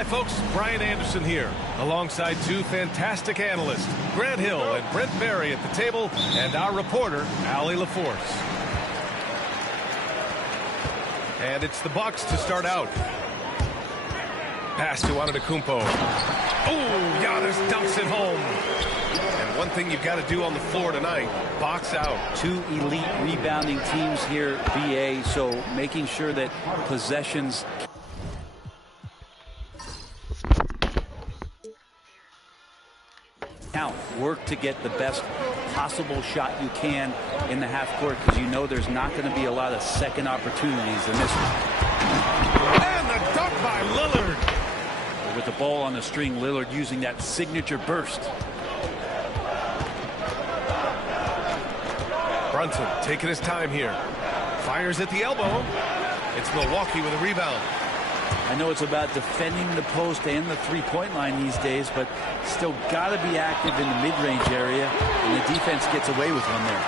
Hi, folks. Brian Anderson here, alongside two fantastic analysts, Grant Hill and Brent Barry at the table, and our reporter, Allie LaForce. And it's the Bucks to start out. Pass to Antetokounmpo. Oh, Giannis dumps it home. And one thing you've got to do on the floor tonight, box out. Two elite rebounding teams here, BA, so making sure that possessions... count. Work to get the best possible shot you can in the half court, because you know there's not going to be a lot of second opportunities in this one. And the dunk by Lillard. With the ball on the string, Lillard using that signature burst. Brunson taking his time here. Fires at the elbow. It's Milwaukee with a rebound. I know it's about defending the post and the three-point line these days, but still got to be active in the mid-range area, and the defense gets away with one there.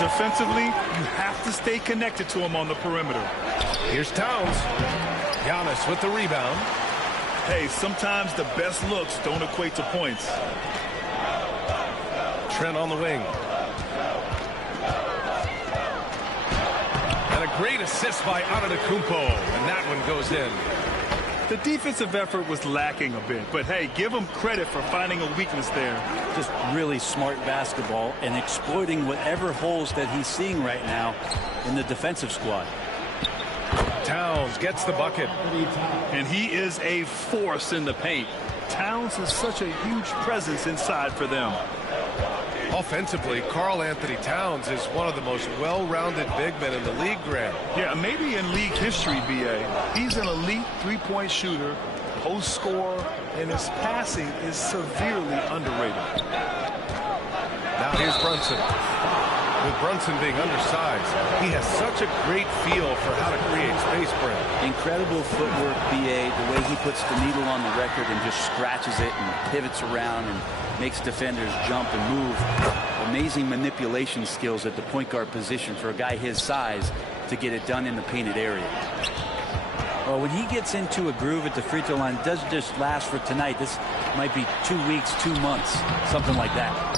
Defensively, you have to stay connected to him on the perimeter. Here's Towns. Giannis with the rebound. Hey, sometimes the best looks don't equate to points. Trent on the wing. And a great assist by Antetokounmpo, and that one goes in. The defensive effort was lacking a bit, but hey, give him credit for finding a weakness there. Just really smart basketball and exploiting whatever holes that he's seeing right now in the defensive squad. Towns gets the bucket. And he is a force in the paint. Towns is such a huge presence inside for them. Offensively, Karl Anthony Towns is one of the most well-rounded big men in the league, Grant. Yeah, maybe in league history, BA. He's an elite three-point shooter, post scorer, and his passing is severely underrated. Now here's Brunson. With Brunson being undersized, he has such a great feel for how to create space, Brent. Incredible footwork, BA, the way he puts the needle on the record and just scratches it and pivots around and makes defenders jump and move. Amazing manipulation skills at the point guard position for a guy his size to get it done in the painted area. Well, when he gets into a groove at the free throw line, it doesn't just last for tonight. This might be 2 weeks, 2 months, something like that.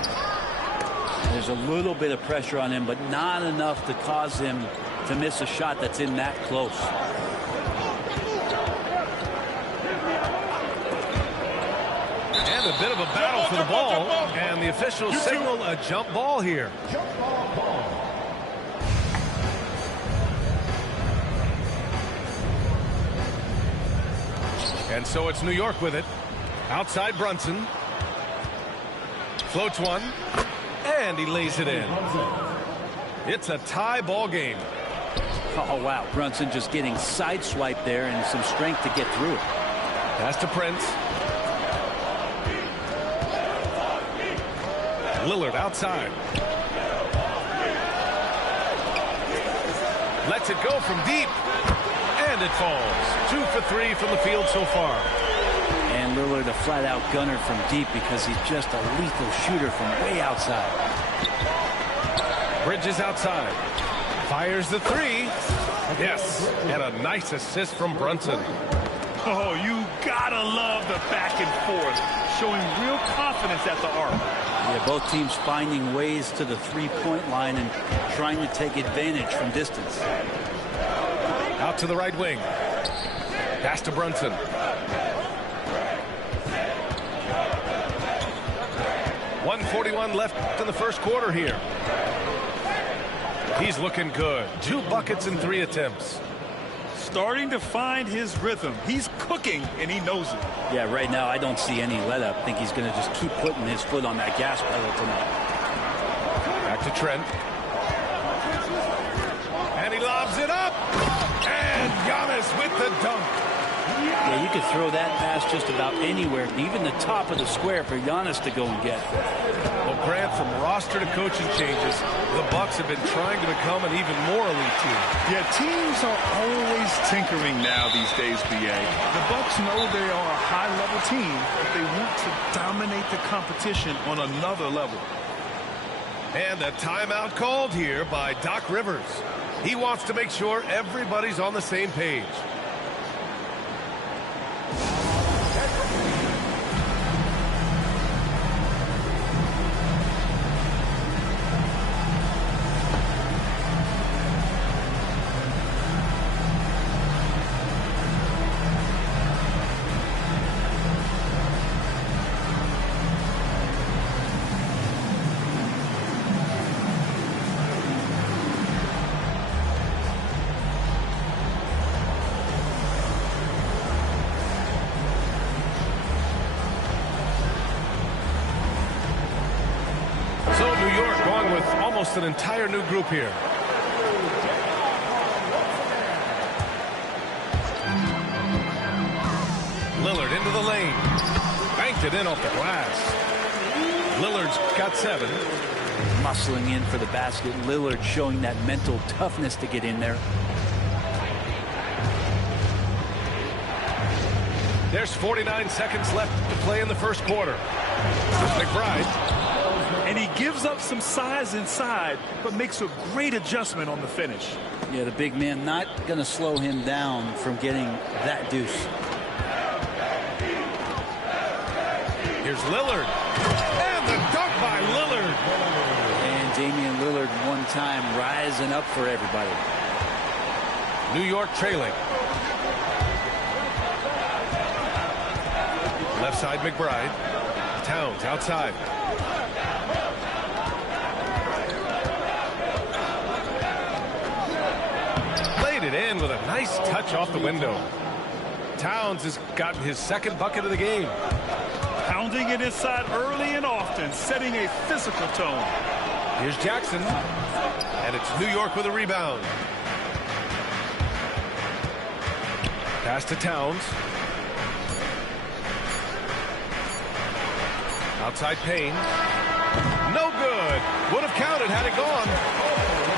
There's a little bit of pressure on him, but not enough to cause him to miss a shot that's in that close. And a bit of a battle for the ball, and the officials signal a jump ball here. And so it's New York with it. Outside Brunson. Floats one. And he lays it in. It's a tie ball game. Oh, wow. Brunson just getting sideswiped there and some strength to get through it. Pass to Prince. Lillard outside. Lets it go from deep. And it falls. 2 for 3 from the field so far. And Lillard a flat-out gunner from deep because he's just a lethal shooter from way outside. Bridges outside. Fires the three. Yes. And a nice assist from Brunson. Oh, you gotta love the back and forth. Showing real confidence at the arc. Yeah, both teams finding ways to the three-point line and trying to take advantage from distance. Out to the right wing. Pass to Brunson. .141 left in the first quarter here. He's looking good. 2 buckets in 3 attempts. Starting to find his rhythm. He's cooking, and he knows it. Yeah, right now I don't see any let-up. I think he's going to just keep putting his foot on that gas pedal tonight. Back to Trent. And he lobs it up. And Giannis with the dunk. Yeah, you could throw that pass just about anywhere, even the top of the square for Giannis to go and get. Well, Grant, from roster to coaching changes, the Bucks have been trying to become an even more elite team. Yeah, teams are always tinkering now these days, BA. The Bucks know they are a high-level team, but they want to dominate the competition on another level. And a timeout called here by Doc Rivers. He wants to make sure everybody's on the same page. almost an entire new group here. Lillard into the lane. Banked it in off the glass. Lillard's got 7. Muscling in for the basket. Lillard showing that mental toughness to get in there. There's 49 seconds left to play in the first quarter. McBride. And he gives up some size inside, but makes a great adjustment on the finish. Yeah, the big man not going to slow him down from getting that deuce. Here's Lillard. And the dunk by Lillard. And Damian Lillard one time rising up for everybody. New York trailing. Left side McBride. Towns outside. Laid it in with a nice touch off the window. Towns has gotten his 2nd bucket of the game. Pounding it inside early and often, setting a physical tone. Here's Jackson. And it's New York with a rebound. Pass to Towns. Outside Payne. No good. Would have counted had it gone.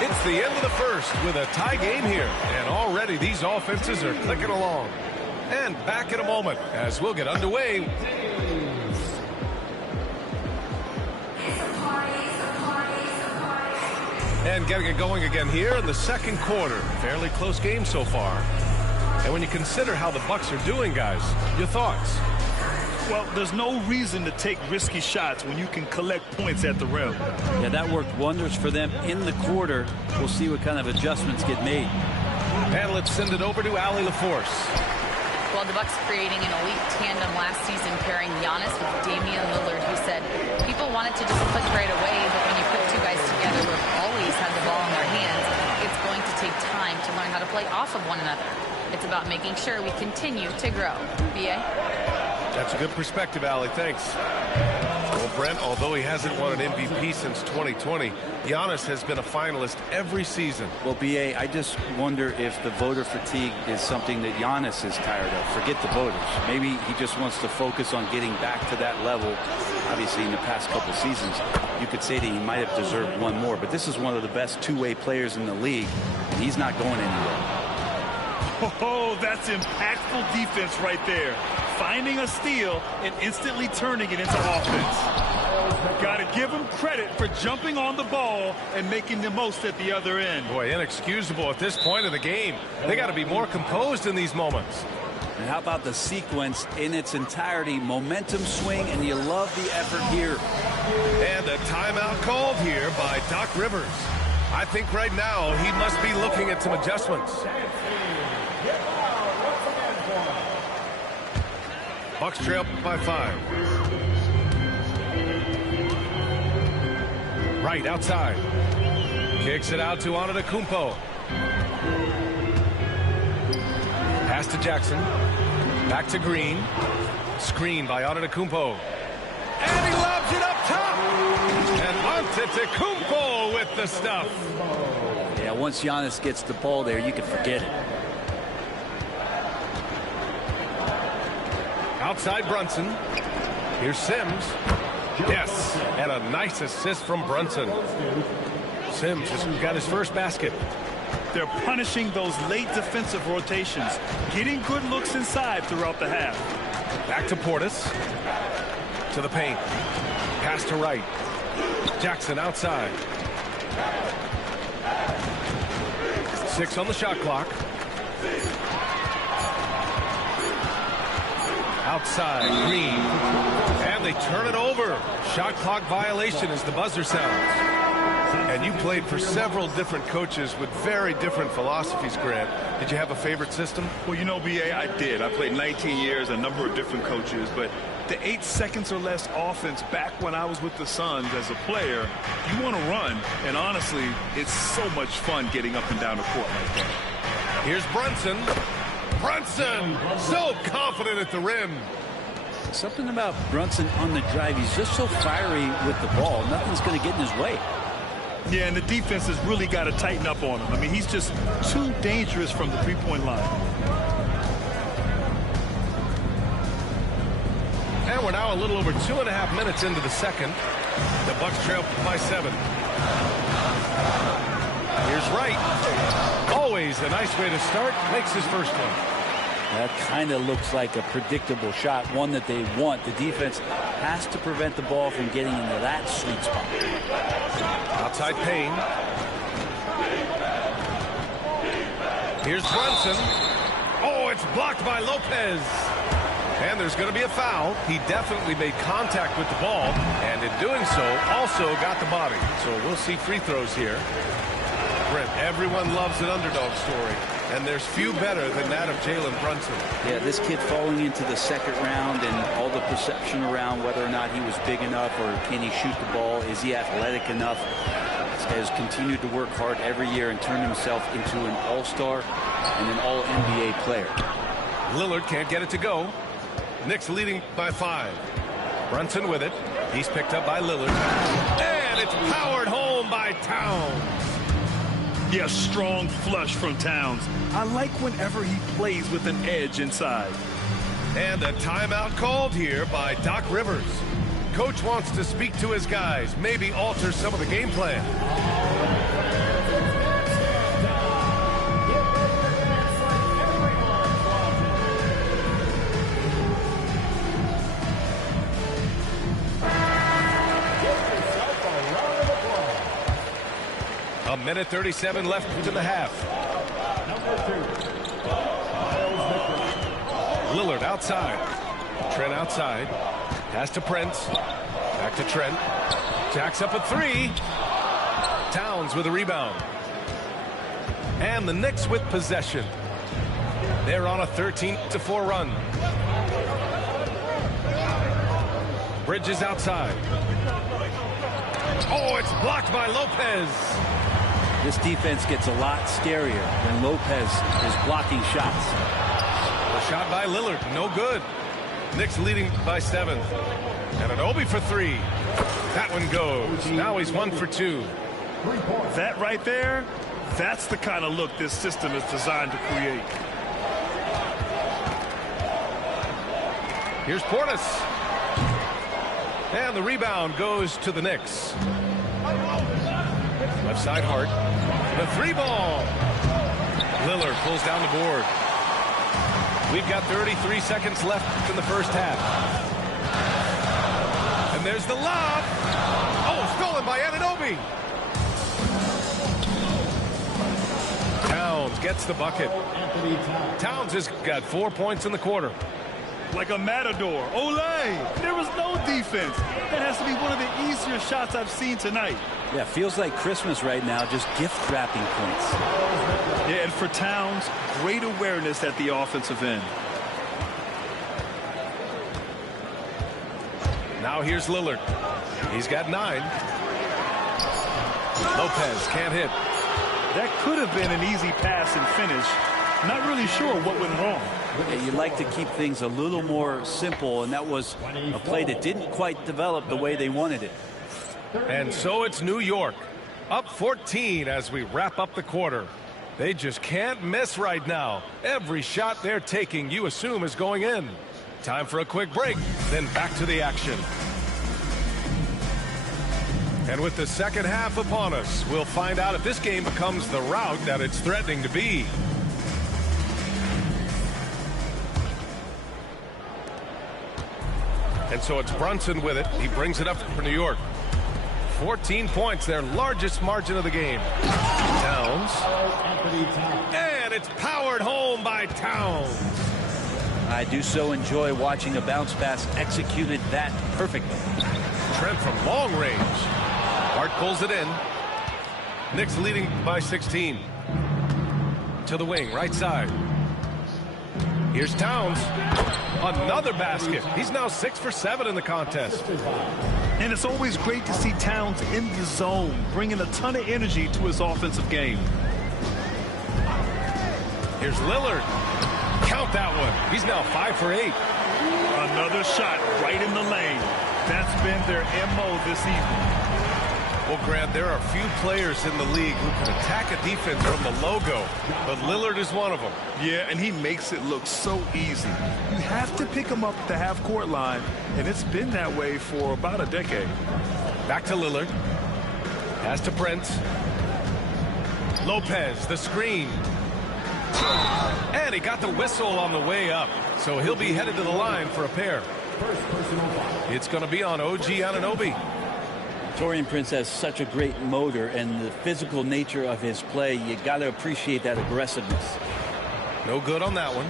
It's the end of the first with a tie game here. And already these offenses are clicking along. And back in a moment as we'll get underway. And getting it going again here in the second quarter. Fairly close game so far. And when you consider how the Bucks are doing, guys, your thoughts? Well, there's no reason to take risky shots when you can collect points at the rim. Yeah, that worked wonders for them in the quarter. We'll see what kind of adjustments get made. And let's send it over to Allie LaForce. Well, the Bucks creating an elite tandem last season, pairing Giannis with Damian Lillard, who said people wanted to just click right away, but when you put two guys together who have always had the ball in their hands, it's going to take time to learn how to play off of one another. It's about making sure we continue to grow. B.A.? That's a good perspective, Allie. Thanks. Well, Brent, although he hasn't won an MVP since 2020, Giannis has been a finalist every season. Well, B.A., I just wonder if the voter fatigue is something that Giannis is tired of. Forget the voters. Maybe he just wants to focus on getting back to that level. Obviously, in the past couple seasons, you could say that he might have deserved one more, but this is one of the best two-way players in the league, and he's not going anywhere. Oh, that's impactful defense right there. Finding a steal and instantly turning it into offense. Got to give him credit for jumping on the ball and making the most at the other end. Boy, inexcusable at this point of the game. They got to be more composed in these moments. And how about the sequence in its entirety? Momentum swing, and you love the effort here. And a timeout called here by Doc Rivers. I think right now he must be looking at some adjustments. Bucks trail by 5. Right outside. Kicks it out to Antetokounmpo. Pass to Jackson. Back to Green. Screen by Antetokounmpo. And he lobs it up top. And Antetokounmpo with the stuff. Yeah, once Giannis gets the ball there, you can forget it. Outside Brunson. Here's Sims. Yes, and a nice assist from Brunson. Sims has got his first basket. They're punishing those late defensive rotations, getting good looks inside throughout the half. Back to Portis. To the paint. Pass to Wright. Jackson outside. 6 on the shot clock. Outside, Green. And they turn it over. Shot clock violation as the buzzer sounds. And you played for several different coaches with very different philosophies, Grant. Did you have a favorite system? Well, you know, B.A., I did. I played 19 years, a number of different coaches, but the 8 seconds or less offense back when I was with the Suns as a player, you want to run. And honestly, it's so much fun getting up and down the court like that. Here's Brunson. Brunson, so confident at the rim. Something about Brunson on the drive. He's just so fiery with the ball. Nothing's going to get in his way. Yeah, and the defense has really got to tighten up on him. I mean, he's just too dangerous from the three-point line. And we're now a little over 2.5 minutes into the second. The Bucks trail by 7. Here's Wright. Always a nice way to start. Makes his first one. That kind of looks like a predictable shot, one that they want. The defense has to prevent the ball from getting into that sweet spot. Outside Payne. Here's Brunson. Oh, it's blocked by Lopez. And there's going to be a foul. He definitely made contact with the ball, and in doing so, also got the body. So we'll see free throws here. Brent, everyone loves an underdog story, and there's few better than that of Jalen Brunson. Yeah, this kid falling into the second round and all the perception around whether or not he was big enough or can he shoot the ball, is he athletic enough? This guy has continued to work hard every year and turn himself into an all-star and an all-NBA player. Lillard can't get it to go. Knicks leading by 5. Brunson with it. He's picked up by Lillard. And it's powered home by Towns. Yeah, strong flush from Towns. I like whenever he plays with an edge inside. And a timeout called here by Doc Rivers. Coach wants to speak to his guys, maybe alter some of the game plan. A minute 37 left in the half. Lillard outside. Trent outside. Pass to Prince. Back to Trent. Jacks up a 3. Towns with a rebound. And the Knicks with possession. They're on a 13-4 run. Bridges outside. Oh, it's blocked by Lopez. This defense gets a lot scarier when Lopez is blocking shots. A shot by Lillard, no good. Knicks leading by 7. And an Obi for 3. That one goes. Now he's 1 for 2. That right there, that's the kind of look this system is designed to create. Here's Portis. And the rebound goes to the Knicks. Left side Hart. The 3-ball. Lillard pulls down the board. We've got 33 seconds left in the first half. And there's the lob. Oh, stolen by Anunoby. Towns gets the bucket. Towns has got 4 points in the quarter. Like a matador. Olay! There was no defense. That has to be one of the easier shots I've seen tonight. Yeah, feels like Christmas right now, just gift wrapping points. Yeah, and for Towns, great awareness at the offensive end. Now here's Lillard. He's got 9. Lopez can't hit. That could have been an easy pass and finish. Not really sure what went wrong. Yeah, you'd like to keep things a little more simple, and that was a play that didn't quite develop the way they wanted it. And so it's New York, up 14 as we wrap up the quarter. They just can't miss right now. Every shot they're taking, you assume, is going in. Time for a quick break, then back to the action. And with the second half upon us, we'll find out if this game becomes the rout that it's threatening to be. And so it's Brunson with it. He brings it up for New York. 14 points, their largest margin of the game. Towns. And it's powered home by Towns. I do so enjoy watching a bounce pass executed that perfectly. Trent from long range. Hart pulls it in. Knicks leading by 16. To the wing, right side. Here's Towns. Another basket. He's now 6 for 7 in the contest. And it's always great to see Towns in the zone, bringing a ton of energy to his offensive game. Here's Lillard. Count that one. He's now 5 for 8. Another shot right in the lane. That's been their MO this evening. Well, Grant, there are few players in the league who can attack a defense from the logo, but Lillard is one of them. Yeah, and he makes it look so easy. You have to pick him up at the half-court line, and it's been that way for about a decade. Back to Lillard. Pass to Prince. Lopez, the screen. And he got the whistle on the way up, so he'll be headed to the line for a pair. It's going to be on OG Anunoby. Taurean Prince has such a great motor, and the physical nature of his play, you got to appreciate that aggressiveness. No good on that one.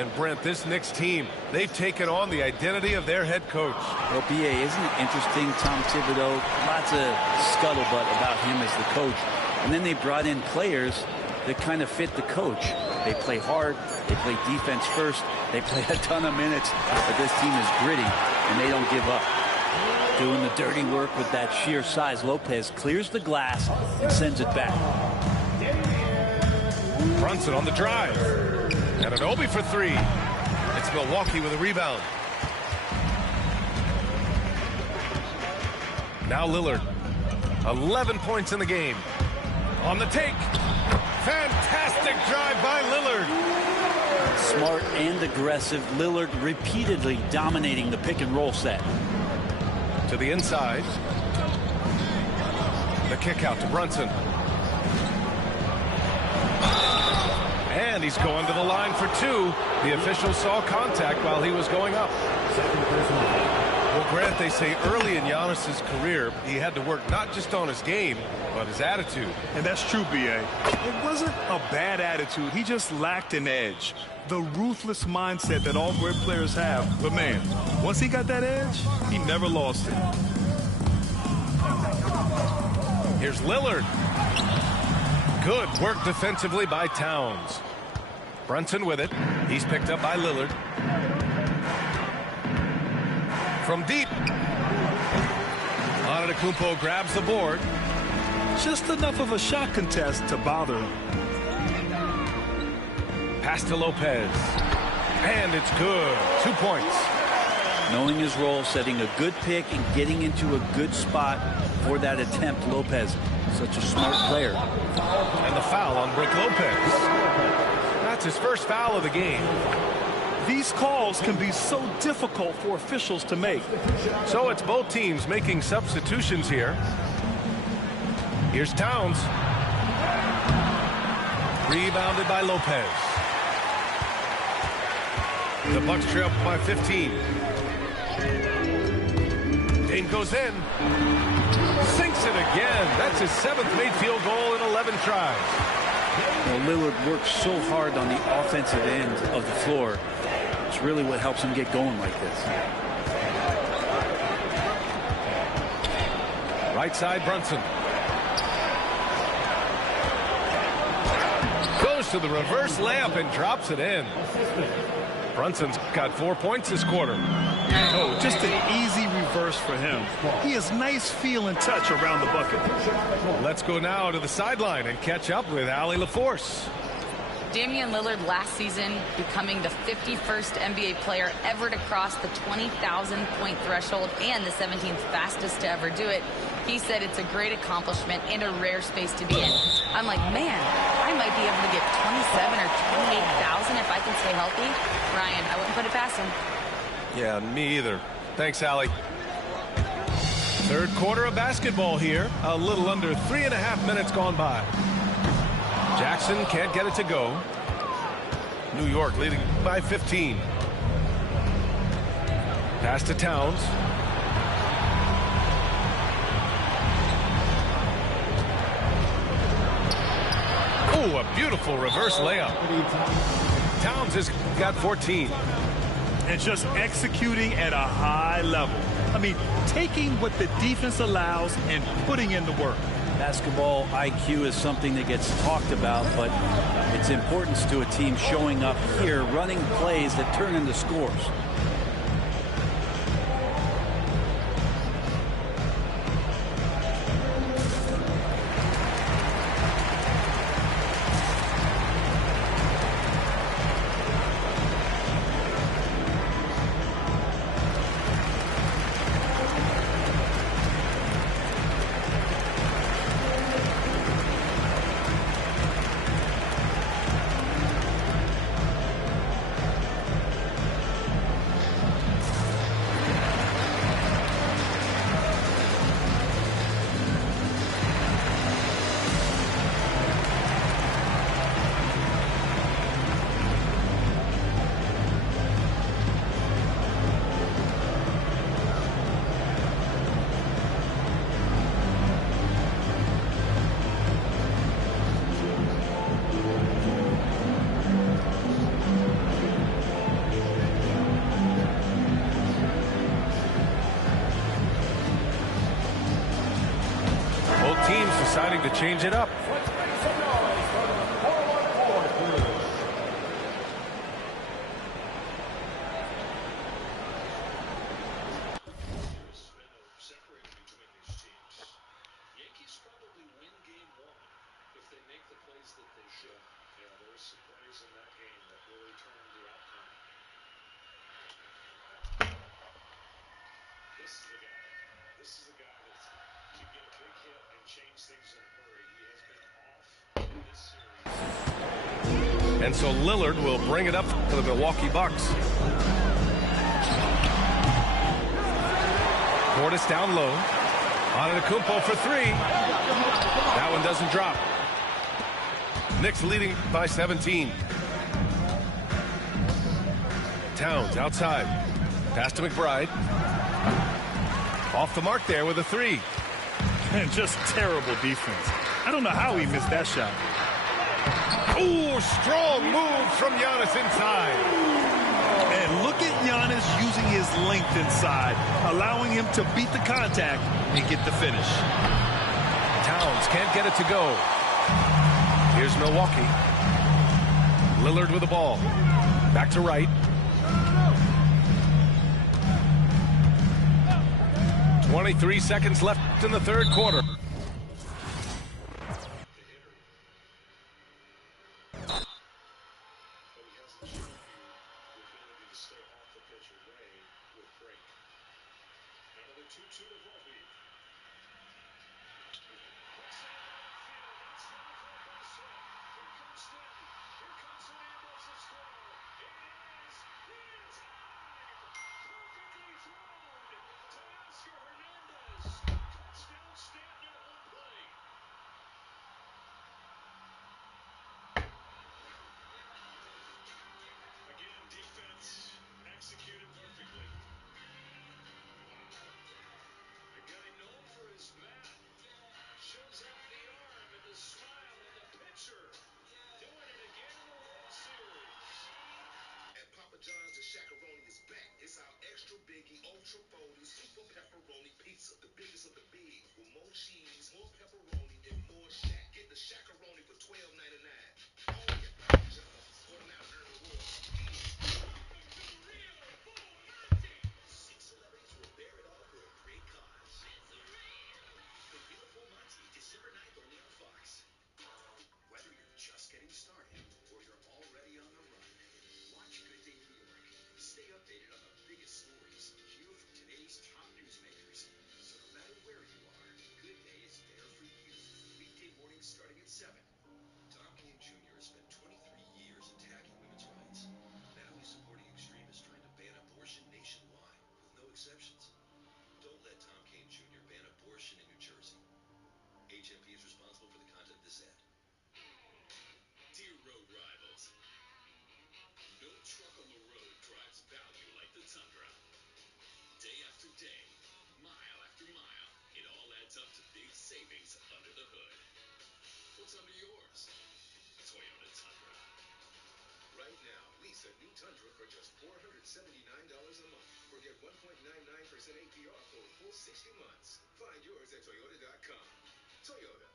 And Brent, this Knicks team, they've taken on the identity of their head coach. Well, BA, isn't it interesting? Tom Thibodeau, lots of scuttlebutt about him as the coach. And then they brought in players that kind of fit the coach. They play hard, they play defense first, they play a ton of minutes, but this team is gritty, and they don't give up. Doing the dirty work with that sheer size. Lopez clears the glass and sends it back. Brunson on the drive. Anunoby for three. It's Milwaukee with a rebound. Now Lillard. 11 points in the game. On the take. Fantastic drive by Lillard. Smart and aggressive. Lillard repeatedly dominating the pick and roll set. To the inside. The kick out to Brunson. And he's going to the line for two. The official saw contact while he was going up. Well, Grant, they say early in Giannis's career, he had to work not just on his game, but his attitude. And that's true, B.A. It wasn't a bad attitude. He just lacked an edge. The ruthless mindset that all great players have. But, man, once he got that edge, he never lost it. Here's Lillard. Good work defensively by Towns. Brunson with it. He's picked up by Lillard. From deep. Antetokounmpo grabs the board. Just enough of a shot contest to bother him. Pass to Lopez. And it's good. 2 points. Knowing his role, setting a good pick, and getting into a good spot for that attempt. Lopez, such a smart player. And the foul on Brook Lopez. That's his first foul of the game. These calls can be so difficult for officials to make. So it's both teams making substitutions here. Here's Towns. Rebounded by Lopez. The Bucks trail by 15. Dane goes in. Sinks it again. That's his 7th made field goal in 11 tries. Well, Lillard works so hard on the offensive end of the floor. It's really what helps him get going like this. Right side, Brunson. Goes to the reverse layup and drops it in. Brunson's got 4 points this quarter. Oh, just an easy reverse for him. He has nice feel and touch around the bucket. Let's go now to the sideline and catch up with Allie LaForce. Damian Lillard last season becoming the 51st NBA player ever to cross the 20,000 point threshold and the 17th fastest to ever do it. He said it's a great accomplishment and a rare space to be in. I'm like, man, I might be able to get 27 or 28,000 if I can stay healthy. Ryan, I wouldn't put it past him. Yeah, me either. Thanks, Allie. Third quarter of basketball here. A little under 3.5 minutes gone by. Jackson can't get it to go. New York leading by 15. Pass to Towns. Oh, a beautiful reverse layup. Towns has got 14. And just executing at a high level. I mean, taking what the defense allows and putting in the work. Basketball IQ is something that gets talked about, but its importance to a team showing up here, running plays that turn into scores. teams deciding to change it up. And so Lillard will bring it up to the Milwaukee Bucks. Portis down low. Antetokounmpo for three. That one doesn't drop. Knicks leading by 17. Towns outside. Pass to McBride. Off the mark there with a three. And just terrible defense. I don't know how he missed that shot. Ooh, strong move from Giannis inside. And look at Giannis using his length inside, allowing him to beat the contact and get the finish. Towns can't get it to go. Here's Milwaukee. Lillard with the ball. Back to right. 23 seconds left in the third quarter. John's, the Shakaroni is back. It's our extra biggie, ultra folding, super pepperoni pizza. The biggest of the big, with more cheese, more pepperoni, and more Shaq. Get the Shakaroni for $12.99. Oh, yeah, Papa John's. Order now and earn rewards. Welcome to the real Full Monty. 6 celebrities will bear it all for a great cause. It's real. The real Full Monty, December 9th only on Fox. Whether you're just getting started or you're already on the run, watch Good Day New York. Stay updated on the biggest stories. Hear from today's top newsmakers. So no matter where you are, Good Day is there for you. Weekday mornings starting at 7. Tom Kane Jr. has spent 23 years attacking women's rights. Now he's supporting extremists trying to ban abortion nationwide, with no exceptions. Don't let Tom Kane Jr. ban abortion in New Jersey. HMP is responsible for the content of this ad. Dear road rivals, no truck on the road drives value like the Tundra. Day after day, mile after mile, it all adds up to big savings under the hood. What's under yours? Toyota Tundra. Right now, lease a new Tundra for just $479 a month. Or get 1.99% APR for a full 60 months. Find yours at Toyota.com. Toyota.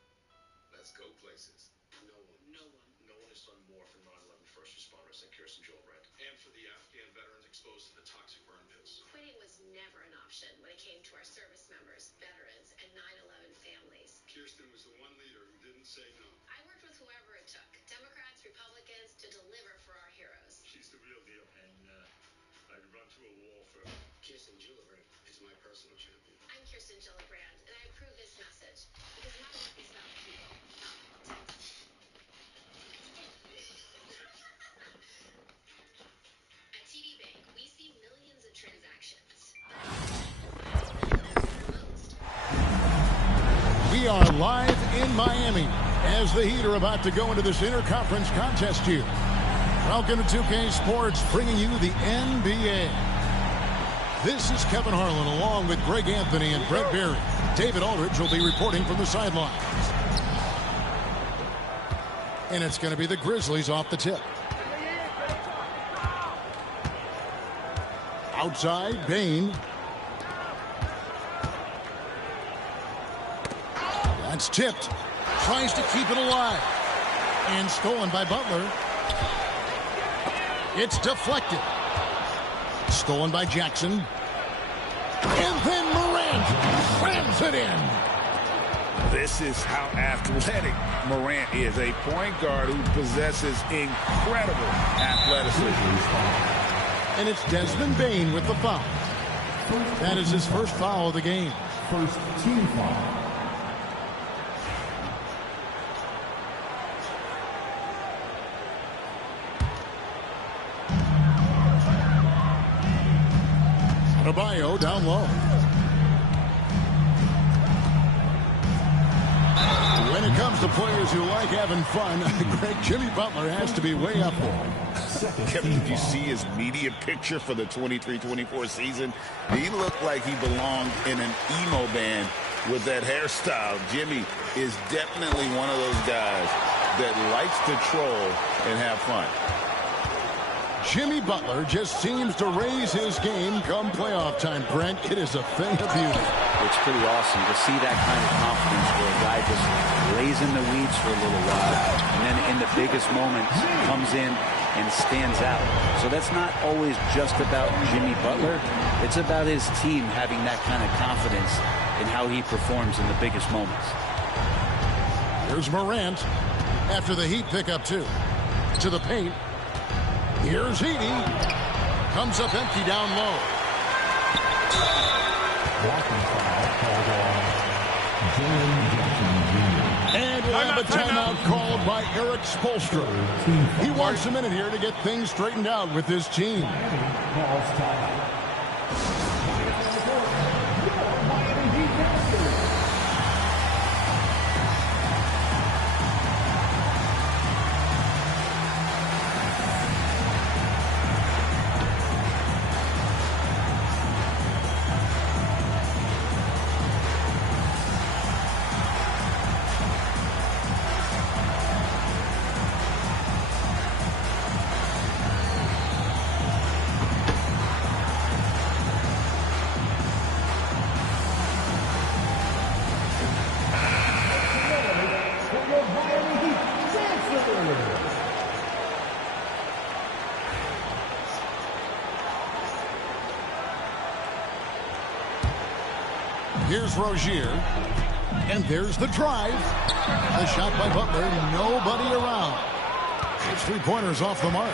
Let's go places. No one has done more for 9/11 first responders than Kirsten Gillibrand. And for the Afghan veterans exposed to the toxic burn pits. Quitting was never an option when it came to our service members, veterans, and 9/11 families. Kirsten was the one leader who didn't say no. I worked with whoever it took, Democrats, Republicans, to deliver for our heroes. She's the real deal. And I'd run through a wall for her. Kirsten Gillibrand is my personal champion. I'm Kirsten Gillibrand, and I approve this message because my work is about people, not politics. At TD Bank, we see millions of transactions. We are live in Miami as the Heat are about to go into this interconference contest here. Welcome to 2K Sports, bringing you the NBA. This is Kevin Harlan along with Greg Anthony and Brett Berry. David Aldridge will be reporting from the sidelines. And it's going to be the Grizzlies off the tip. Outside, Bane. That's tipped. Tries to keep it alive. And stolen by Butler. It's deflected. Stolen by Jackson. And then Morant slams it in. This is how athletic Morant is. A point guard who possesses incredible athleticism. And it's Desmond Bane with the foul. That is his first foul of the game. First team foul. Adebayo down low. When it comes to players who like having fun, Greg, Jimmy Butler has to be way up there. Kevin, did you see his media picture for the 23-24 season? He looked like he belonged in an emo band with that hairstyle. Jimmy is definitely one of those guys that likes to troll and have fun. Jimmy Butler just seems to raise his game come playoff time, Brent. It is a thing of beauty. It's pretty awesome to see that kind of confidence where a guy just lays in the weeds for a little while and then in the biggest moments comes in and stands out. So that's not always just about Jimmy Butler. It's about his team having that kind of confidence in how he performs in the biggest moments. Here's Morant after the Heat pick up two. To the paint. Here's Edey. Comes up empty down low. And we'll have a timeout called by Eric Spoelstra. He wants a minute here to get things straightened out with his team. Here's Rozier. And there's the drive. The shot by Butler. Nobody around. It's three-pointers off the mark.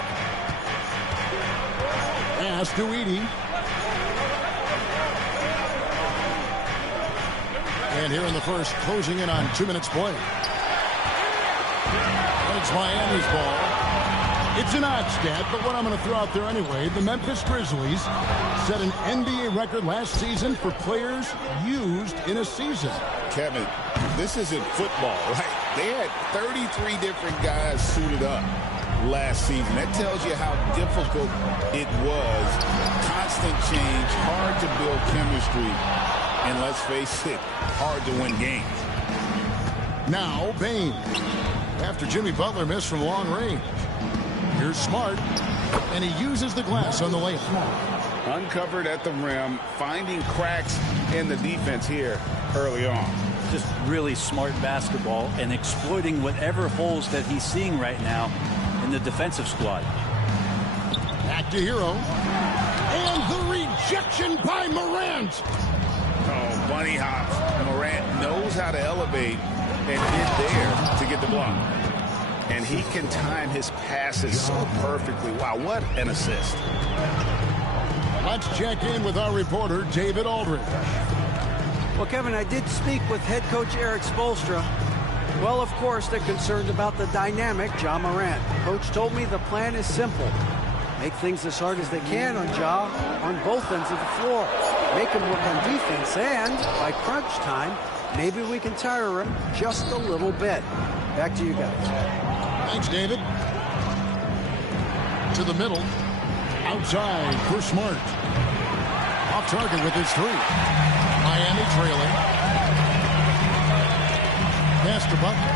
Pass to Edey. And here in the first, closing in on 2 minutes play. And it's Miami's ball. It's an odd stat, but what I'm going to throw out there anyway, the Memphis Grizzlies set an NBA record last season for players used in a season. Kevin, this isn't football, right? They had 33 different guys suited up last season. That tells you how difficult it was. Constant change, hard to build chemistry, and let's face it, hard to win games. Now, Bane. After Jimmy Butler missed from long range. Here's Smart, and he uses the glass on the layup. Uncovered at the rim, finding cracks in the defense here early on. Just really smart basketball and exploiting whatever holes that he's seeing right now in the defensive squad. Back to Hero. And the rejection by Morant. Oh, bunny hops. Morant knows how to elevate and get there to get the block. And he can time his passes so perfectly. Wow, what an assist. Let's check in with our reporter, David Aldridge. Well, Kevin, I did speak with head coach Eric Spoelstra. Well, of course, they're concerned about the dynamic Ja Morant. Coach told me the plan is simple. Make things as hard as they can on Ja on both ends of the floor. Make him work on defense, and by crunch time, maybe we can tire him just a little bit. Back to you guys. Thanks, David. To the middle. Outside for Smart. Off target with his three. Miami trailing. Pass to Butler.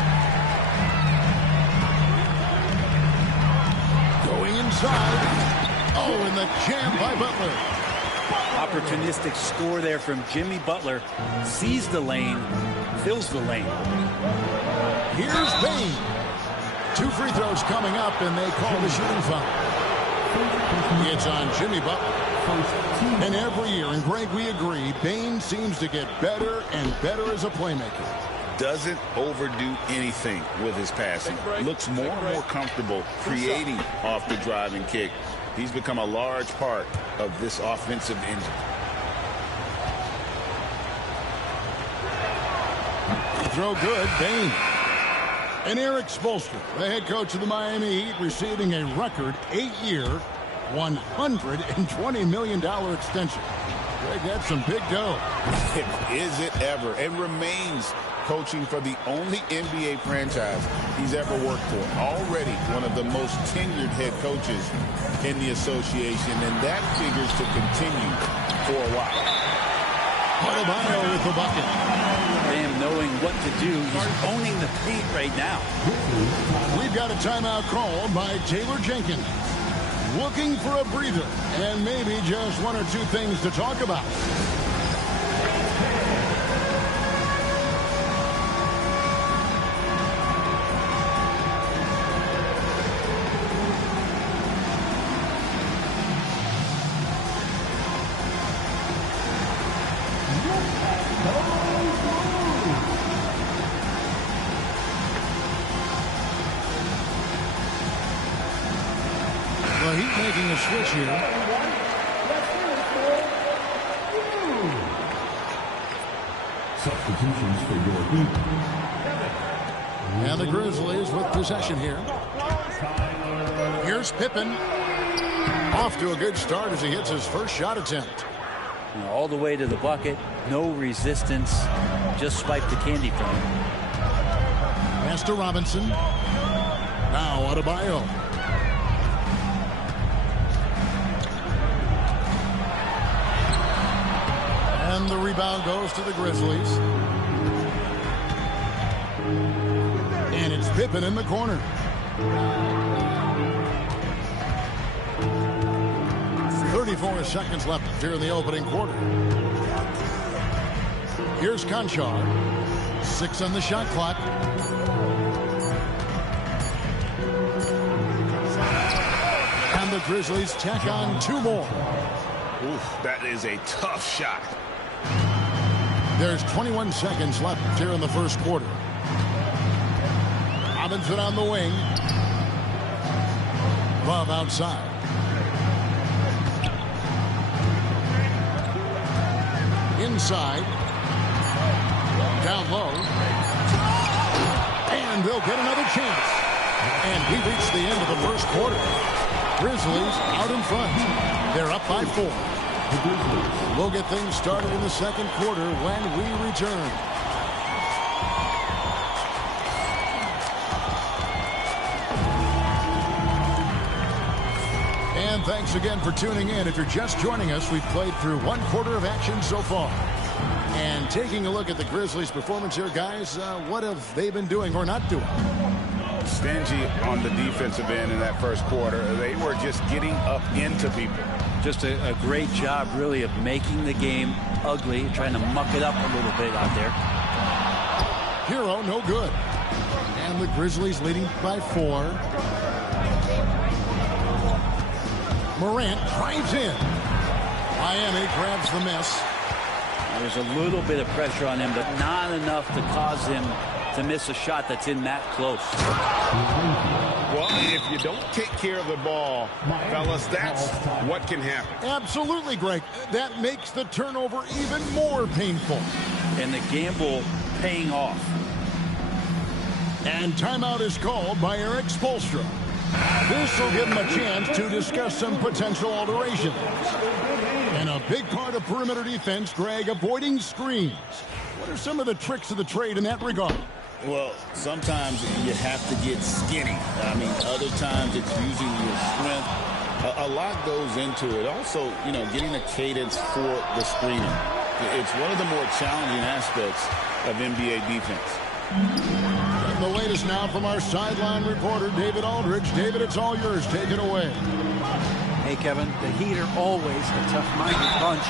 Going inside. Oh, and the jam by Butler. Opportunistic score there from Jimmy Butler. Sees the lane, fills the lane. Here's Bain. 2 free throws coming up, and they call the shooting foul. It's on Jimmy Butler. And every year, and Greg, we agree, Bain seems to get better and better as a playmaker. Doesn't overdo anything with his passing. Looks more and more comfortable creating off the driving kick. He's become a large part of this offensive engine. Throw good, Bain. And Eric Spoelstra, the head coach of the Miami Heat, receiving a record 8-year, $120 million extension. Greg, that's some big dough. Is it ever? And remains coaching for the only NBA franchise he's ever worked for. Already one of the most tenured head coaches in the association, and that figures to continue for a while. Adebayo with the bucket. Bam knowing what to do. He's owning the paint right now. We've got a timeout called by Taylor Jenkins. Looking for a breather and maybe just 1 or 2 things to talk about. The Heat making a switch here. Substitutions for your Heat. And the Grizzlies with possession here. Here's Pippen. Off to a good start as he hits his first shot attempt. All the way to the bucket. No resistance. Just swipe the candy from him. Pass to Robinson. Now Adebayo. And the rebound goes to the Grizzlies. And it's Pippen in the corner. .34 seconds left here in the opening quarter. Here's Conchar. 6 on the shot clock. And the Grizzlies tack on 2 more. Oof, that is a tough shot. There's 21 seconds left here in the first quarter. Robinson on the wing. Love outside. Inside. Down low. And they'll get another chance. And we reach the end of the first quarter. Grizzlies out in front. They're up by 4. We'll get things started in the second quarter when we return. And thanks again for tuning in. If you're just joining us, we've played through 1 quarter of action so far. And taking a look at the Grizzlies' performance here, guys, what have they been doing or not doing? Stingy on the defensive end in that first quarter. They were just getting up into people. Just a great job, really, of making the game ugly, trying to muck it up a little bit out there. Hero, no good. And the Grizzlies leading by 4. Morant drives in. Miami grabs the miss. There's a little bit of pressure on him, but not enough to cause him to miss a shot that's in that close. Well, if you don't take care of the ball, fellas, that's what can happen. Absolutely, Greg. That makes the turnover even more painful. And the gamble paying off. And timeout is called by Eric Spoelstra. This will give him a chance to discuss some potential alterations. And a big part of perimeter defense, Greg, avoiding screens. What are some of the tricks of the trade in that regard? Well, sometimes you have to get skinny. I mean, other times it's using your strength. A lot goes into it. Also, you know, getting a cadence for the screening. It's one of the more challenging aspects of NBA defense. And the latest now from our sideline reporter, David Aldridge. David, it's all yours. Take it away. Hey, Kevin, the Heat are always a tough-minded bunch.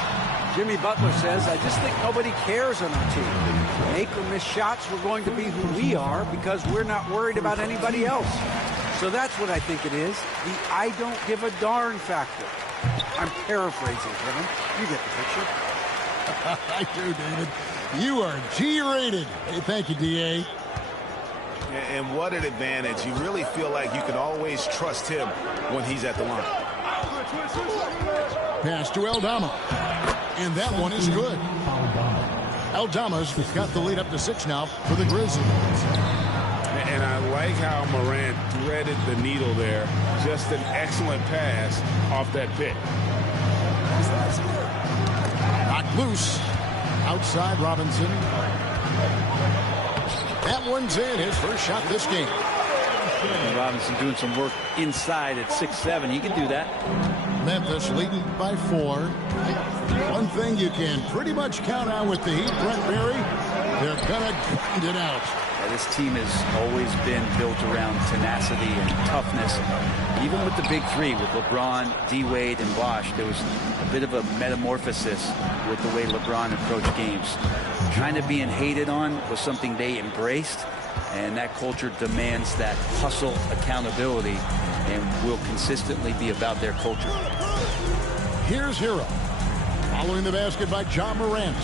Jimmy Butler says, I just think nobody cares on our team. Make or miss shots, we're going to be who we are because we're not worried about anybody else. So that's what I think it is, the I don't give a darn factor. I'm paraphrasing, Kevin. You get the picture. I do, David. You are G-rated. Hey, thank you, D.A. And what an advantage. You really feel like you can always trust him when he's at the line. Pass to Aldama. And that one is good. Aldama's got the lead up to 6 now for the Grizzlies. And I like how Morant threaded the needle there. Just an excellent pass off that pick. Knocked loose. Outside Robinson. That one's in. His first shot this game. And Robinson doing some work inside at 6'7". He can do that. Memphis leading by 4. One thing you can pretty much count on with the Heat, Brent Berry, they're going to grind it out. Yeah, this team has always been built around tenacity and toughness. Even with the big three, with LeBron, D-Wade, and Bosh, there was a bit of a metamorphosis with the way LeBron approached games. Kind of being hated on was something they embraced, and that culture demands that hustle accountability and will consistently be about their culture. Here's Hero. Following the basket by Ja Morant.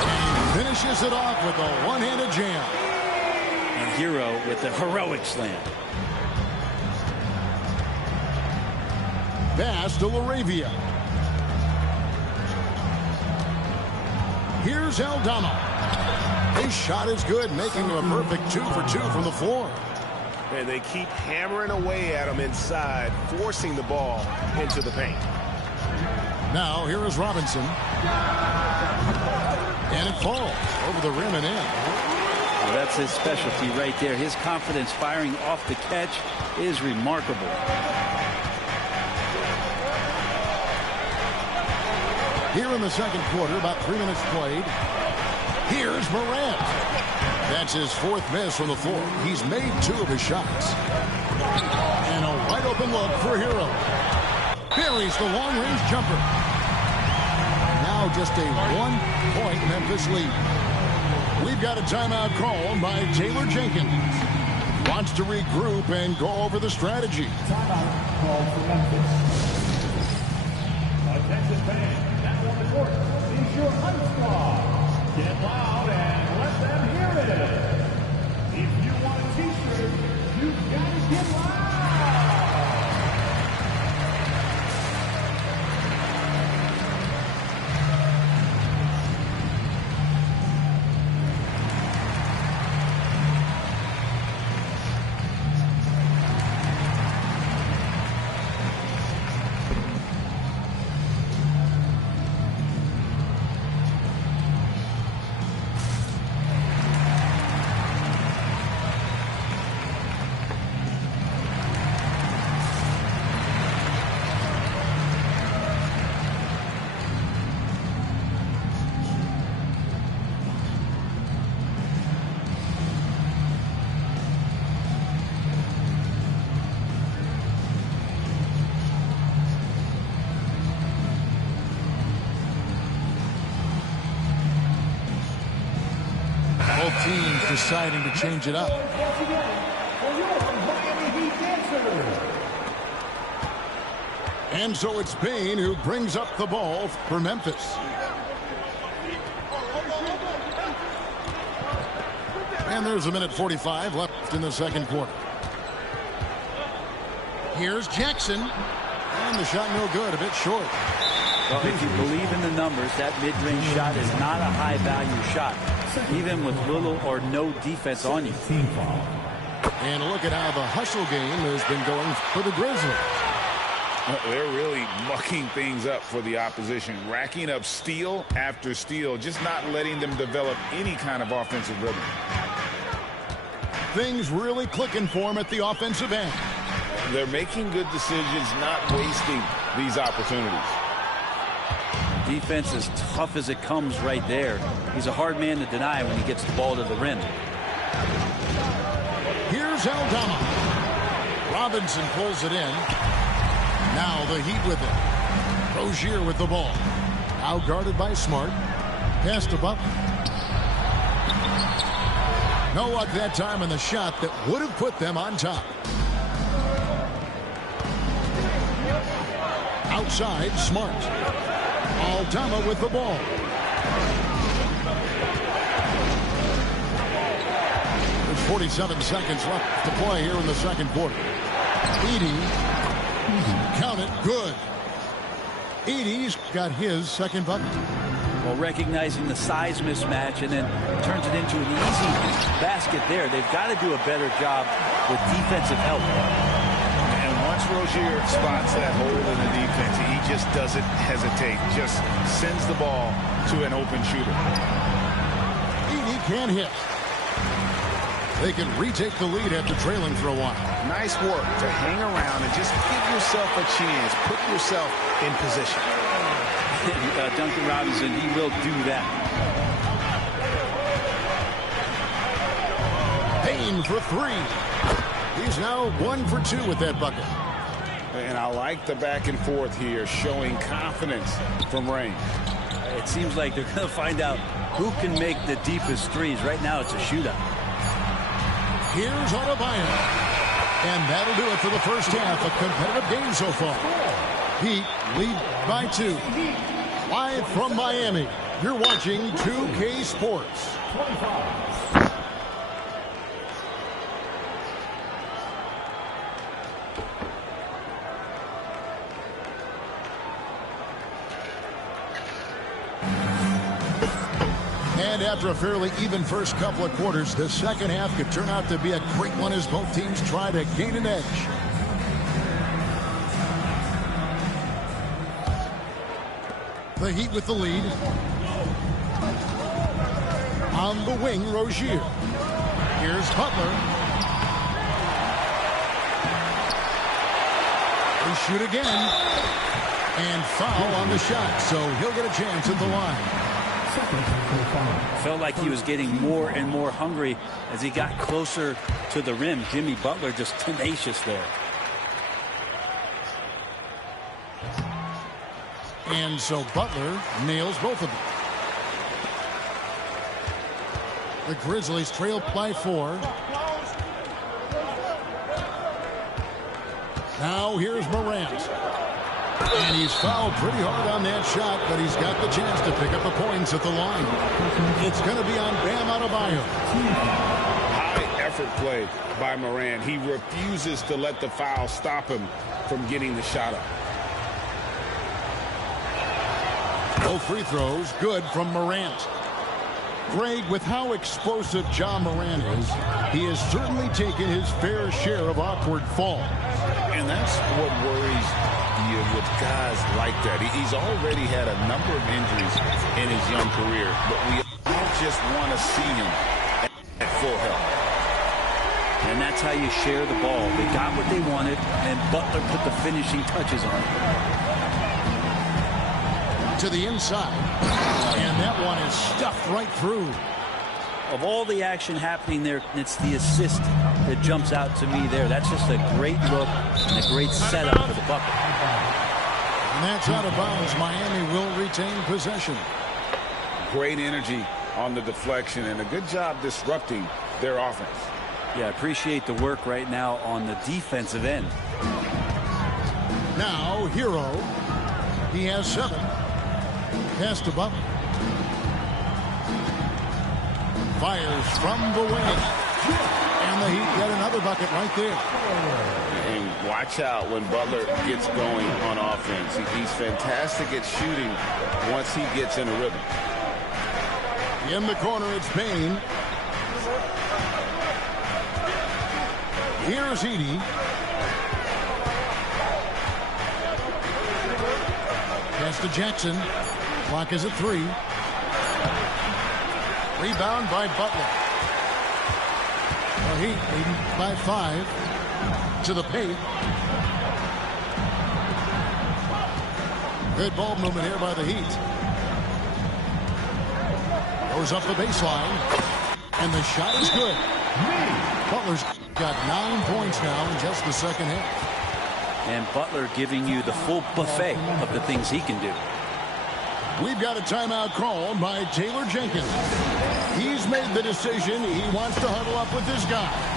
And finishes it off with a one-handed jam. And Hero with the heroic slam. Pass to LaRavia. Here's Aldama. His shot is good, making him a perfect 2 for 2 from the floor. And they keep hammering away at him inside, forcing the ball into the paint. Now, here is Robinson. And it falls over the rim and in. Well, that's his specialty right there. His confidence firing off the catch is remarkable. Here in the second quarter, about 3 minutes played. Here's Morant. That's his 4th miss from the floor. He's made 2 of his shots. And a wide open look for Hero. Buries the long-range jumper. Now just a 1-point Memphis lead. We've got a timeout call by Taylor Jenkins. Wants to regroup and go over the strategy. Timeout called for Memphis. Attention fans, now on the court is your hype squad. Get loud and let them hear it. If you want a t-shirt, you've got to get loud. Both teams deciding to change it up. And so it's Payne who brings up the ball for Memphis. And there's 1:45 left in the second quarter. Here's Jackson. And the shot no good, a bit short. Well, if you believe in the numbers, that mid-range shot is not a high-value shot, even with little or no defense on you. And look at how the hustle game has been going for the Grizzlies. They're really mucking things up for the opposition, racking up steal after steal, just not letting them develop any kind of offensive rhythm. Things really clicking for them at the offensive end. They're making good decisions, not wasting these opportunities. Defense as tough as it comes right there. He's a hard man to deny when he gets the ball to the rim. Here's Aldama. Robinson pulls it in. Now the Heat with it. Rozier with the ball. Now guarded by Smart. Pass to Butler. No luck that time on the shot that would have put them on top. Outside, Smart. Aldama with the ball. There's 47 seconds left to play here in the second quarter. Edey. Count it. Good. Edey's got his second bucket. Well, recognizing the size mismatch and then turns it into an easy basket there. They've got to do a better job with defensive help. And once Rozier spots that hole in the defense, he just doesn't hesitate. Just sends the ball to an open shooter. Edey can't hit. They can retake the lead after trailing for a while. Nice work to hang around and just give yourself a chance. Put yourself in position. Duncan Robinson, he will do that. Payne for three. He's now 1 for 2 with that bucket. And I like the back and forth here, showing confidence from range. It seems like they're going to find out who can make the deepest threes. Right now, it's a shootout. Here's Adebayo. And that'll do it for the first half. A competitive game so far. Heat lead by 2. Live from Miami, you're watching 2K Sports. And after a fairly even first couple of quarters, the second half could turn out to be a great one as both teams try to gain an edge. The Heat with the lead. On the wing, Rozier. Here's Butler. They shoot again. And foul on the shot, so he'll get a chance at the line. Felt like he was getting more and more hungry as he got closer to the rim. Jimmy Butler just tenacious there. And so Butler nails both of them. The Grizzlies trail by 4. Now here's Morant. And he's fouled pretty hard on that shot, but he's got the chance to pick up the points at the line. It's going to be on Bam Adebayo. High effort play by Morant. He refuses to let the foul stop him from getting the shot up. Both free throws good from Morant. Greg, with how explosive Ja Morant is, he has certainly taken his fair share of awkward falls. And that's what worries you with guys like that. He's already had a number of injuries in his young career, but we all just want to see him at full health. And that's how you share the ball. They got what they wanted, and Butler put the finishing touches on it. To the inside, and that one is stuffed right through. Of all the action happening there, it's the assist that jumps out to me there. That's just a great look and a great setup for the bucket. And that's out of bounds. Miami will retain possession. Great energy on the deflection and a good job disrupting their offense. Yeah, appreciate the work right now on the defensive end. Now, Hero. He has 7. Pass to Butler. Fires from the wing. And the Heat get another bucket right there. And watch out when Butler gets going on offense. He's fantastic at shooting once he gets in a rhythm. In the corner, it's Payne. Here's Edey. Pass to Jackson. Clock is at 3. Rebound by Butler. The Heat leading by 5 to the paint. Good ball movement here by the Heat. Goes up the baseline. And the shot is good. Butler's got 9 points now in just the second half. and Butler giving you the full buffet of the things he can do. We've got a timeout called by Taylor Jenkins. He's made the decision. He wants to huddle up with this guy.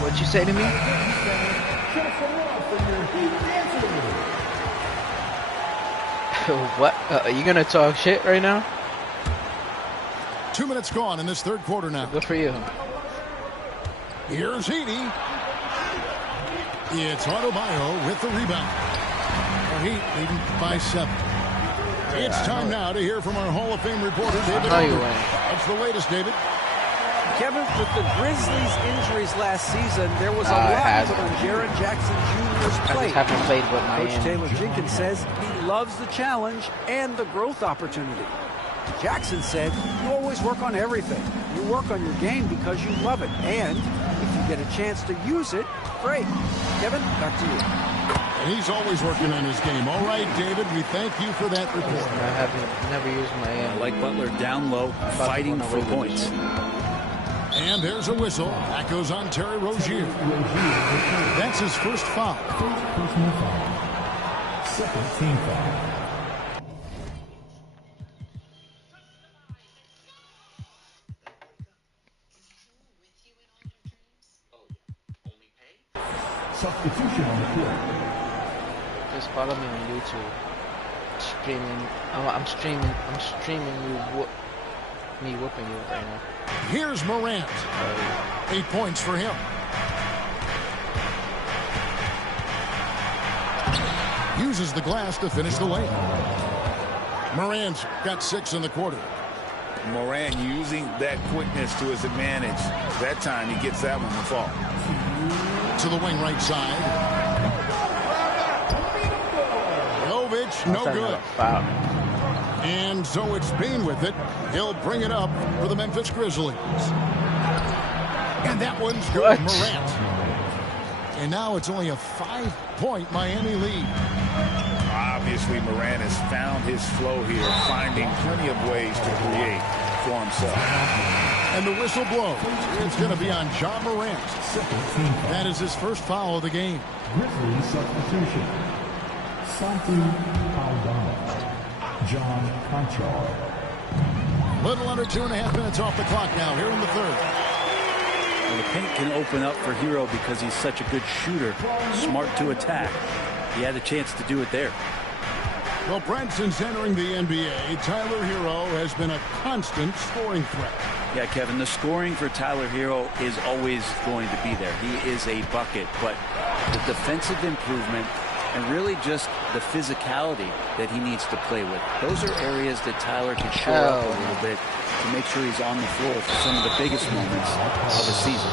What'd you say to me? What? Are you gonna talk shit right now? 2 minutes gone in this third quarter now. Good for you. Here's Heaney. It's Adebayo with the rebound. The Heat leading by 7. It's time now to hear from our Hall of Fame reporter, David. What's the latest, David? Kevin, with the Grizzlies' injuries last season, there was a lot put on Jaren Jackson Jr.'s plate. I haven't played with Miami. Coach Taylor Jenkins says he loves the challenge and the growth opportunity. Jackson said, you always work on everything. You work on your game because you love it. And if you get a chance to use it, great. Kevin, back to you. And he's always working on his game. All right, David, we thank you for that report. I haven't never used Miami. I like Butler down low, fighting for points. And there's a whistle. That goes on Terry Rozier. That's his first foul. Personal foul. Second team foul. Substitution on the court. Just follow me on YouTube. Streaming. I'm streaming me whooping you right now. Here's Morant. 8 points for him. Uses the glass to finish the lane. Morant's got 6 in the quarter. Morant using that quickness to his advantage. That time he gets that one to fall. To the wing right side. Jovic, no good. Foul. And so it's Bain with it. He'll bring it up for the Memphis Grizzlies. And that one's good. Morant. And now it's only a 5-point Miami lead. Obviously, Morant has found his flow here, finding plenty of ways to create for himself. And the whistle blows. It's going to be on John Morant. That is his first foul of the game. Grizzlies substitution. Santi Aldama. John Conchar. Little under 2.5 minutes off the clock now here in the third. Well, the paint can open up for Hero because he's such a good shooter, smart to attack. He had a chance to do it there. Well, Brent, since entering the NBA, Tyler Hero has been a constant scoring threat. Yeah, Kevin, the scoring for Tyler Hero is always going to be there. He is a bucket, but the defensive improvement and really just the physicality that he needs to play with. Those are areas that Tyler can shore up a little bit to make sure he's on the floor for some of the biggest moments of the season.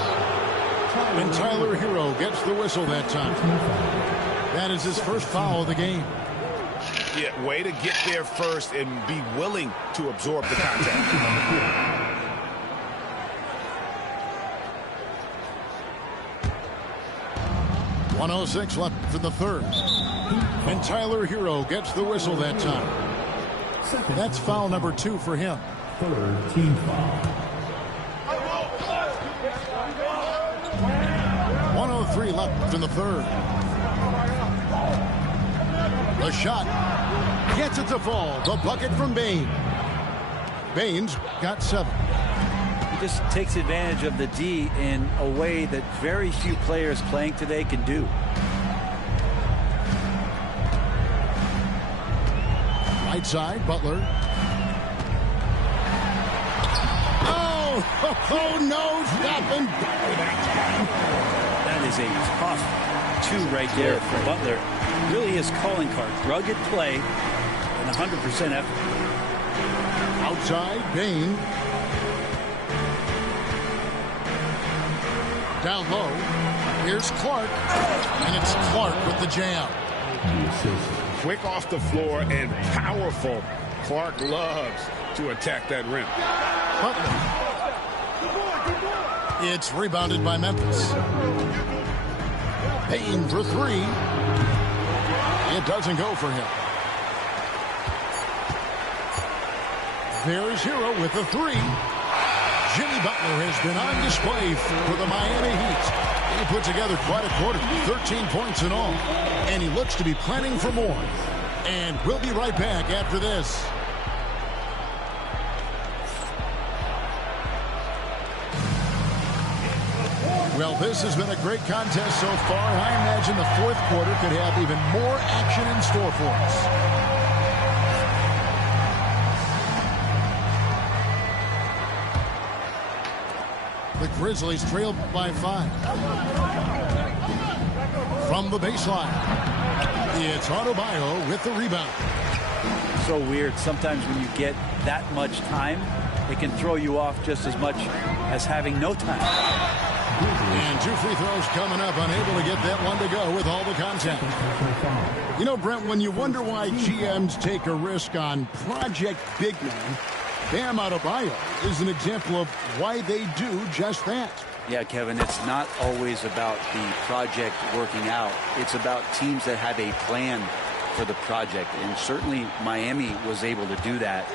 And Tyler Hero gets the whistle that time. That is his first foul of the game. Yeah, way to get there first and be willing to absorb the contact. 1:06 left in the third. And Tyler Hero gets the whistle that time. That's foul number 2 for him. Third team foul. 1:03 left in the third. The shot gets it to fall. The bucket from Bain. Bain's got 7. He just takes advantage of the D in a way that very few players playing today can do. Right side, Butler. Oh, no, stopping. That is a tough 2 right there for Butler. Really his calling card. Rugged play and 100% effort. Outside, Bain. Down low. Here's Clark. And it's Clark with the jam. Quick off the floor and powerful. Clark loves to attack that rim. It's rebounded by Memphis. Payne for three. It doesn't go for him. There's Hero with a three. Jimmy Butler has been on display for the Miami Heat. He put together quite a quarter, 13 points in all. And he looks to be planning for more. And we'll be right back after this. Well, this has been a great contest so far. I imagine the fourth quarter could have even more action in store for us. The Grizzlies trail by 5. From the baseline, it's Adebayo with the rebound. So weird. Sometimes when you get that much time, it can throw you off just as much as having no time. And 2 free throws coming up, unable to get that one to go with all the contact. You know, Brent, when you wonder why GMs take a risk on project big men, Bam Adebayo is an example of why they do just that. Yeah, Kevin, it's not always about the project working out. It's about teams that have a plan for the project. And certainly Miami was able to do that.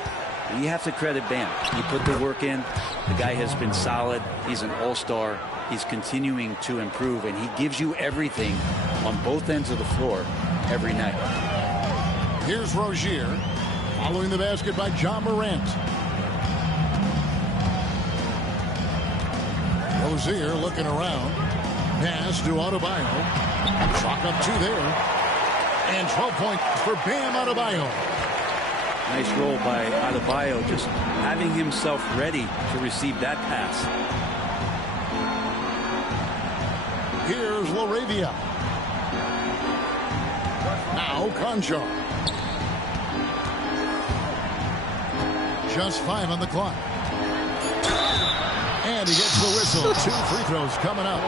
And you have to credit Bam. He put the work in. The guy has been solid. He's an all-star. He's continuing to improve. And he gives you everything on both ends of the floor every night. Here's Rozier. Following the basket by Ja Morant. Rozier looking around. Pass to Adebayo. Chalk up 2 there. And 12 points for Bam Adebayo. Nice roll by Adebayo, just having himself ready to receive that pass. Here's LaRavia. Now Conjar. Just 5 on the clock. And he gets the whistle. 2 free throws coming up.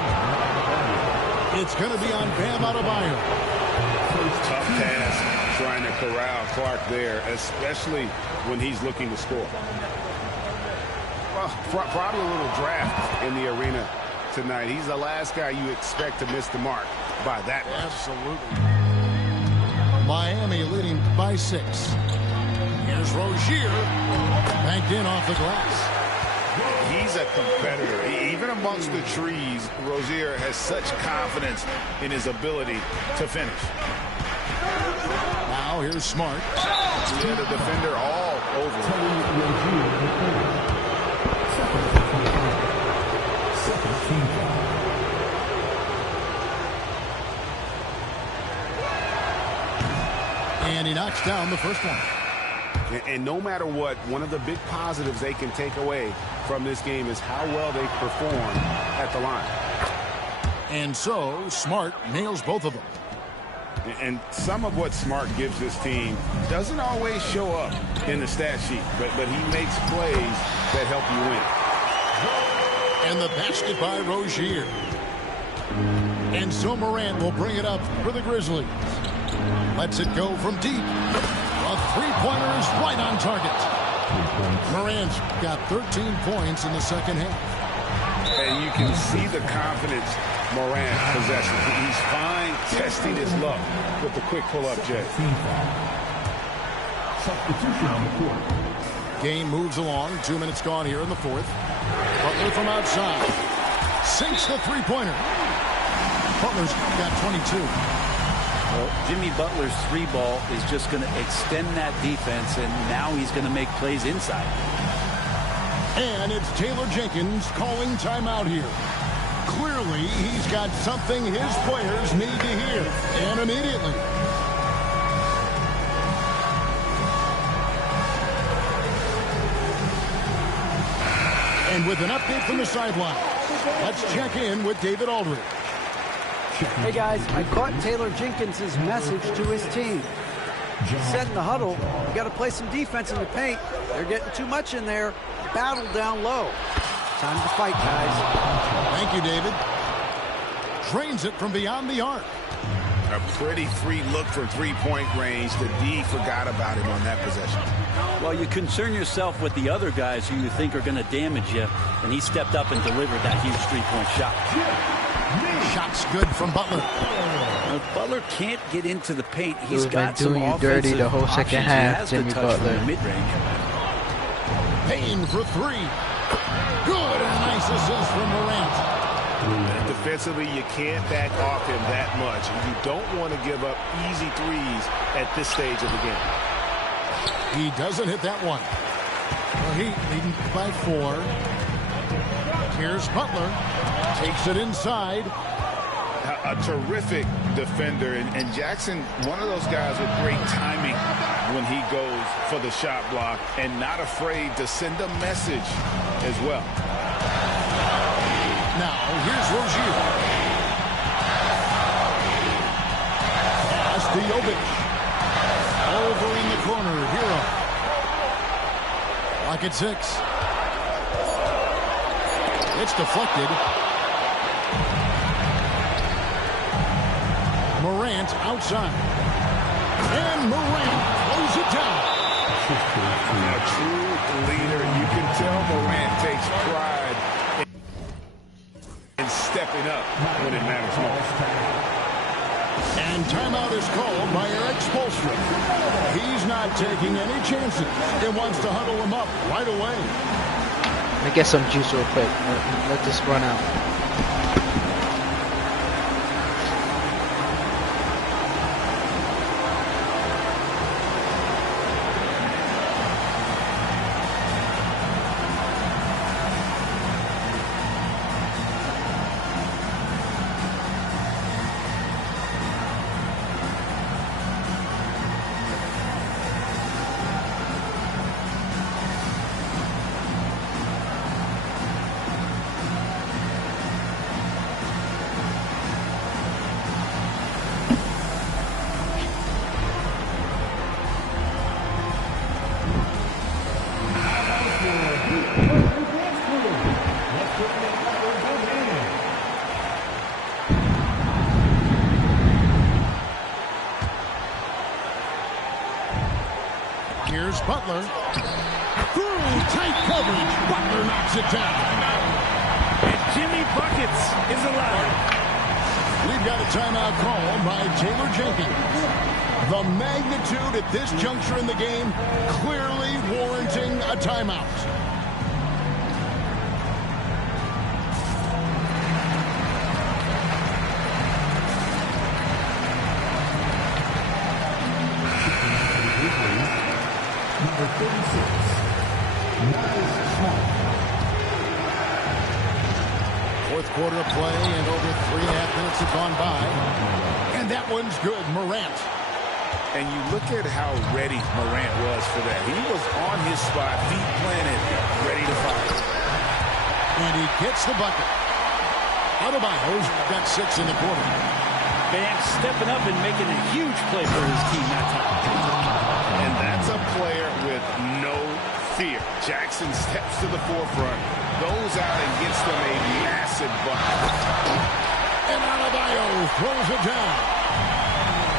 It's going to be on Bam Adebayo. Tough task trying to corral Clark there, especially when he's looking to score. Well, probably a little draft in the arena tonight. He's the last guy you expect to miss the mark by that much. Absolutely. Miami leading by 6. Here's Rozier. Banked in off the glass. He's a competitor. Even amongst the trees, Rozier has such confidence in his ability to finish. Now here's Smart. Yeah, the defender all over him. And he knocks down the first one. And no matter what, one of the big positives they can take away from this game is how well they perform at the line. And so, Smart nails both of them. And some of what Smart gives this team doesn't always show up in the stat sheet, but he makes plays that help you win. And the basket by Rozier. And so Morant will bring it up for the Grizzlies. Lets it go from deep. A three-pointer is right on target. Morant's got 13 points in the second half. And you can see the confidence Morant possesses. He's fine testing his luck with the quick pull-up Jay. Substitution on the court. Game moves along. 2 minutes gone here in the fourth. Butler from outside. Sinks the three-pointer. Butler's got 22. Well, Jimmy Butler's 3-ball is just going to extend that defense, and now he's going to make plays inside. And it's Taylor Jenkins calling timeout here. Clearly, he's got something his players need to hear, and immediately. And with an update from the sideline, let's check in with David Aldridge. Hey guys, I caught Taylor Jenkins' message to his team. He said in the huddle, you got to play some defense in the paint. They're getting too much in there. Battle down low. Time to fight, guys. Thank you, David. Drains it from beyond the arc. A pretty free look from three-point range. The D forgot about him on that possession. Well, you concern yourself with the other guys who you think are going to damage you, and he stepped up and delivered that huge three-point shot. Shot's good from Butler. Now, Butler can't get into the paint. He's got some doing you offensive dirty the whole second options. He half, has Jimmy the touch Butler. from the mid-range. Payne for three. Good, and a nice assist from Morant. And defensively, you can't back off him that much. You don't want to give up easy threes at this stage of the game. He doesn't hit that one. Well, Heat leading by 4. Here's Butler. Takes it inside. A terrific defender. And Jackson, one of those guys with great timing when he goes for the shot block and not afraid to send a message as well. Now, here's Rozier. Pass to Jovic. Over in the corner, Hero. Clock at 6. It's deflected. Morant outside. And Morant throws it down. A true leader. You can tell Morant takes pride in stepping up when it matters most. And timeout is called by Eric Spoelstra. He's not taking any chances. He wants to huddle him up right away. Let me get some juice real quick. Let this run out. Here's Butler. Through tight coverage. Butler knocks it down. And Jimmy Buckets is allowed. We've got a timeout call by Taylor Jenkins. The magnitude at this juncture in the game clearly warranting a timeout. Number 36, Nice Small. Fourth quarter of play, and over 3.5 minutes have gone by. And that one's good. Morant. And you look at how ready Morant was for that. He was on his spot, feet planted, ready to fire. And he gets the bucket. Adebayo's got 6 in the quarter. Bam stepping up and making a huge play for his team that time. And that's a player with no fear. Jackson steps to the forefront, goes out and gets them a massive bucket. And Adebayo throws it down.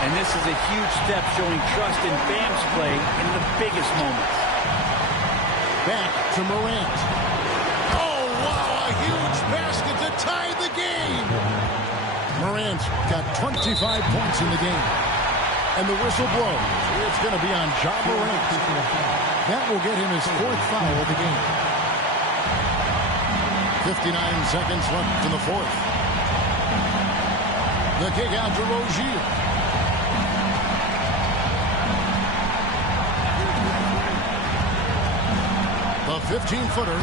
And this is a huge step showing trust in Bam's play in the biggest moments. Back to Morant. Oh, wow, a huge basket to tie the game. Morant got 25 points in the game. And the whistle blows. It's going to be on Ja Morant. That will get him his 4th foul of the game. 59 seconds left in the 4th. The kick out to Rozier. The 15-footer.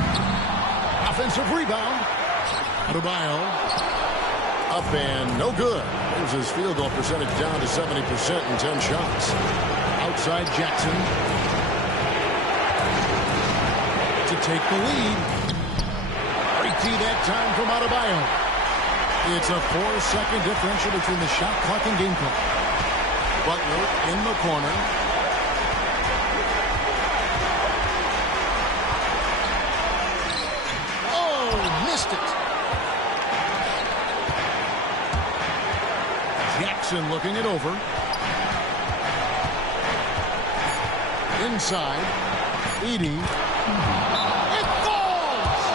Offensive rebound. Adebayo. Up and no good. There's his field goal percentage down to 70% in 10 shots. Outside Jackson. To take the lead. Great D that time from Adebayo. It's a 4-second differential between the shot clock and game clock. Butler in the corner. Oh, missed it. Jackson looking it over. Inside. Edie. It falls!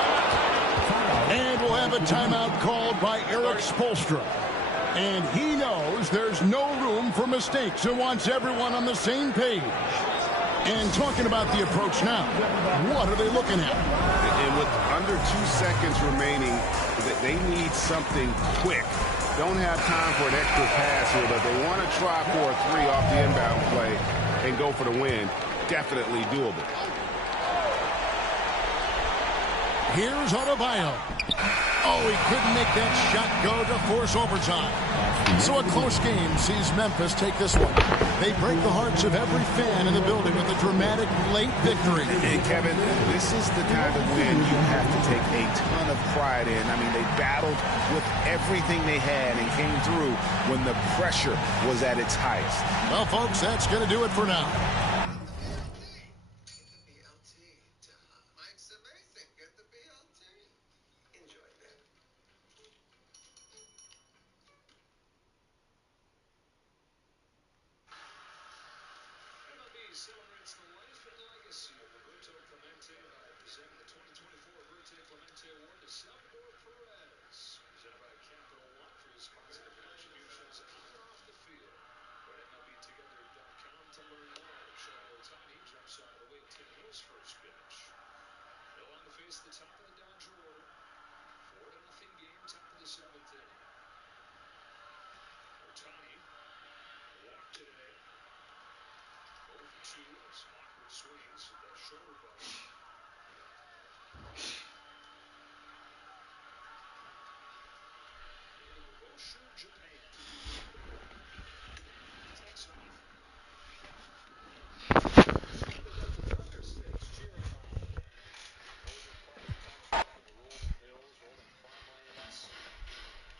And we'll have a timeout called by Eric Spoelstra. And he knows there's no room for mistakes and wants everyone on the same page. And talking about the approach now, what are they looking at? And with under 2 seconds remaining, they need something quick. Don't have time for an extra pass here, but they want to try for a 3 off the inbound play and go for the win. Definitely doable. Here's Adebayo. Oh, he couldn't make that shot go to force overtime. So a close game sees Memphis take this one. They break the hearts of every fan in the building with a dramatic late victory. And Kevin, this is the kind of win you have to take a ton of pride in. I mean, they battled with everything they had and came through when the pressure was at its highest. Well, folks, that's going to do it for now. Celebrates the life and legacy of Roberto Clemente by presenting the 2024 Roberto Clemente Award to Salvador Perez, presented by Capital One for his positive contributions on and off the field. Go to MLBtogether.com to learn more. Shohei Ohtani jumps out of the way to take his first pitch. No on the face of the top of the Dodger order. 4-0 game, top of the 7th inning. Ohtani walked today. 0 for 2 as Hawker swings at that shoulder ball.